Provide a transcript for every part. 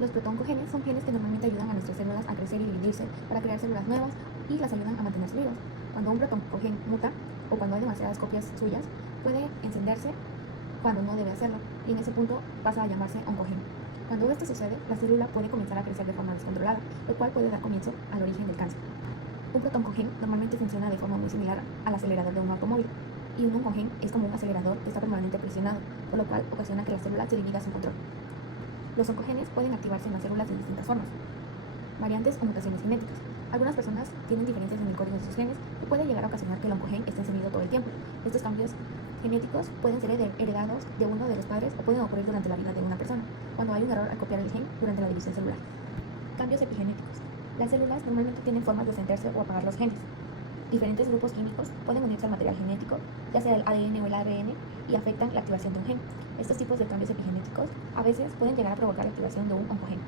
Los protoncogenes son genes que normalmente ayudan a nuestras células a crecer y dividirse para crear células nuevas y las ayudan a mantenerse vivas. Cuando un protoncogen muta o cuando hay demasiadas copias suyas, puede encenderse cuando no debe hacerlo y en ese punto pasa a llamarse oncogen. Cuando esto sucede, la célula puede comenzar a crecer de forma descontrolada, lo cual puede dar comienzo al origen del cáncer. Un protoncogen normalmente funciona de forma muy similar al acelerador de un automóvil, y un oncogen es como un acelerador que está permanentemente presionado, por lo cual ocasiona que la célula se divida sin control. Los oncogenes pueden activarse en las células de distintas formas, variantes o mutaciones genéticas. Algunas personas tienen diferencias en el código de sus genes y puede llegar a ocasionar que el oncogen esté encendido todo el tiempo. Estos cambios genéticos pueden ser heredados de uno de los padres o pueden ocurrir durante la vida de una persona, cuando hay un error al copiar el gen durante la división celular. Cambios epigenéticos. Las células normalmente tienen formas de encenderse o apagar los genes. Diferentes grupos químicos pueden unirse al material genético, ya sea el ADN o el ARN, y afectan la activación de un gen. Estos tipos de cambios epigenéticos a veces pueden llegar a provocar la activación de un oncogen.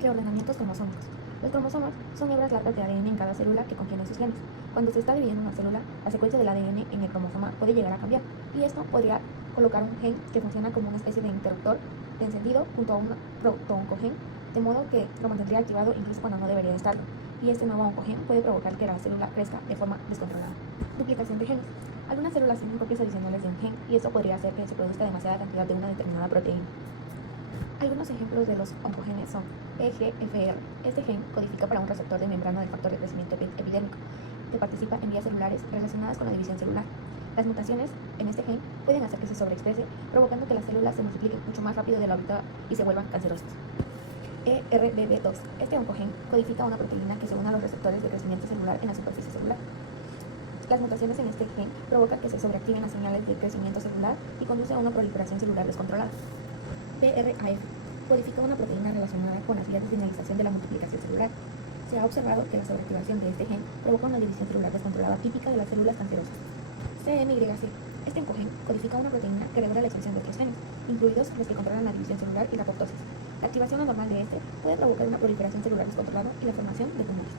Reordenamientos cromosómicos. Los cromosomas son hebras largas de ADN en cada célula que contienen sus genes. Cuando se está dividiendo una célula, la secuencia del ADN en el cromosoma puede llegar a cambiar, y esto podría colocar un gen que funciona como una especie de interruptor de encendido junto a un protooncogen, de modo que lo mantendría activado incluso cuando no debería estarlo, y este nuevo oncogen puede provocar que la célula crezca de forma descontrolada. Duplicación de genes. Algunas células tienen copias adicionales de un gen, y esto podría hacer que se produzca demasiada cantidad de una determinada proteína. Algunos ejemplos de los oncogenes son EGFR. Este gen codifica para un receptor de membrana del factor de crecimiento epidérmico, que participa en vías celulares relacionadas con la división celular. Las mutaciones en este gen pueden hacer que se sobreexprese, provocando que las células se multipliquen mucho más rápido de lo habitual y se vuelvan cancerosas. ERBB2. Este oncogen codifica una proteína que se une a los receptores de crecimiento celular en la superficie celular. Las mutaciones en este gen provocan que se sobreactiven las señales de crecimiento celular y conduce a una proliferación celular descontrolada. PRAF codifica una proteína relacionada con las vías de señalización de la multiplicación celular. Se ha observado que la sobreactivación de este gen provoca una división celular descontrolada típica de las células cancerosas. CMYC. Este oncogen codifica una proteína que regula la expresión de otros genes, incluidos los que controlan la división celular y la apoptosis. La activación anormal de este puede provocar una proliferación celular descontrolada y la formación de tumores.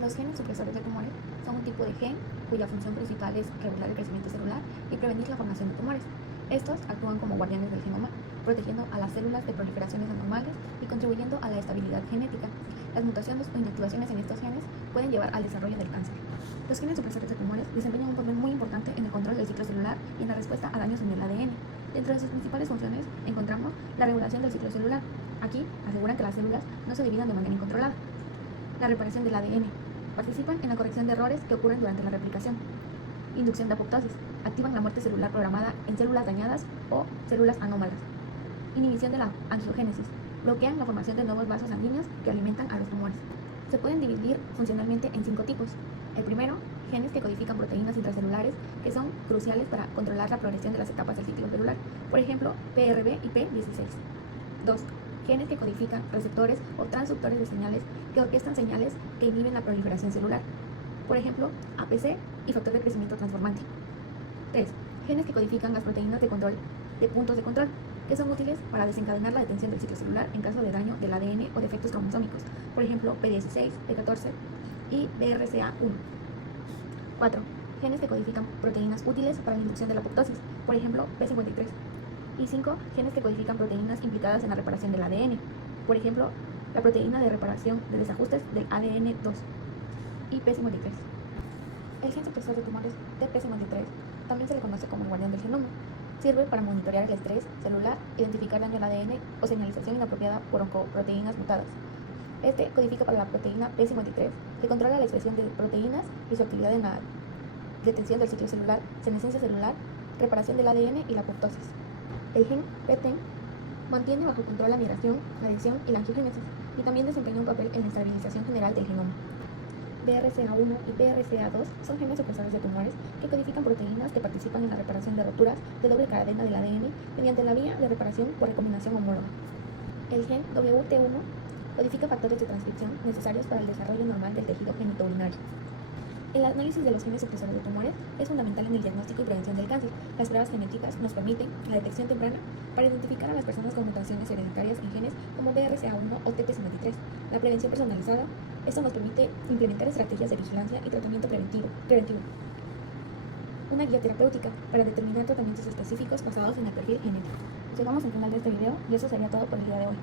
Los genes supresores de tumores son un tipo de gen cuya función principal es regular el crecimiento celular y prevenir la formación de tumores. Estos actúan como guardianes del genoma, protegiendo a las células de proliferaciones anormales y contribuyendo a la estabilidad genética. Las mutaciones o inactivaciones en estos genes pueden llevar al desarrollo del cáncer. Los genes supresores de tumores desempeñan un papel muy importante en el control del ciclo celular y en la respuesta a daños en el ADN. Dentro de sus principales funciones encontramos la regulación del ciclo celular. Aquí aseguran que las células no se dividan de manera incontrolada. La reparación del ADN. Participan en la corrección de errores que ocurren durante la replicación. Inducción de apoptosis. Activan la muerte celular programada en células dañadas o células anómalas. Inhibición de la angiogénesis. Bloquean la formación de nuevos vasos sanguíneos que alimentan a los tumores. Se pueden dividir funcionalmente en 5 tipos. El primero, genes que codifican proteínas intracelulares que son cruciales para controlar la progresión de las etapas del ciclo celular. Por ejemplo, PRB y P16. 2. Genes que codifican receptores o transductores de señales que orquestan señales que inhiben la proliferación celular. Por ejemplo, APC y factor de crecimiento transformante. 3. Genes que codifican las proteínas de control de puntos de control, que son útiles para desencadenar la detención del ciclo celular en caso de daño del ADN o defectos cromosómicos, por ejemplo, P16, P14 y BRCA1. 4. Genes que codifican proteínas útiles para la inducción de la apoptosis, por ejemplo, P53. Y 5. Genes que codifican proteínas implicadas en la reparación del ADN, por ejemplo, la proteína de reparación de desajustes del ADN2 y P53. El gen supresor de tumores de P53 también se le conoce como el guardián del genoma. Sirve para monitorear el estrés celular, identificar daño al ADN o señalización inapropiada por oncoproteínas mutadas. Este codifica para la proteína P53, que controla la expresión de proteínas y su actividad en la detención del ciclo celular, senescencia celular, reparación del ADN y la apoptosis. El gen PTEN mantiene bajo control la migración, la adhesión y la angiogénesis, y también desempeña un papel en la estabilización general del genoma. BRCA1 y BRCA2 son genes supresores de tumores que codifican proteínas que participan en la reparación de roturas de doble cadena del ADN mediante la vía de reparación por recombinación homóloga. El gen WT1 codifica factores de transcripción necesarios para el desarrollo normal del tejido genitourinario. El análisis de los genes supresores de tumores es fundamental en el diagnóstico y prevención del cáncer. Las pruebas genéticas nos permiten la detección temprana para identificar a las personas con mutaciones hereditarias en genes como BRCA1 o TP53. La prevención personalizada, esto nos permite implementar estrategias de vigilancia y tratamiento preventivo. Una guía terapéutica para determinar tratamientos específicos basados en el perfil genético. Llegamos al final de este video y eso sería todo por el día de hoy.